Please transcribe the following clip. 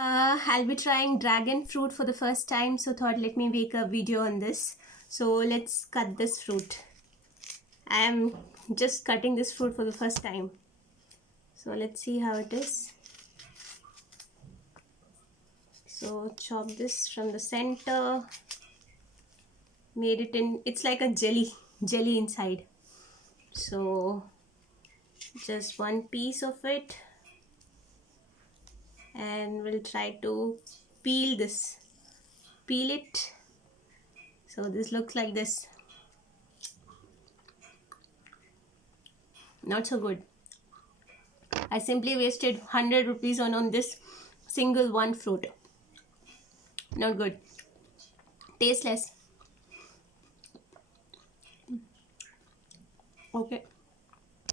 I'll be trying dragon fruit for the first time, so thought let me make a video on this. So let's cut this fruit. I am just cutting this fruit for the first time. So let's see how it is. So chop this from the center. Made it in, it's like a jelly inside. So just one piece of it. And we'll try to peel it. So this looks like this. Not so good. I simply wasted 100 rupees on this single one fruit. Not good. Tasteless. Okay.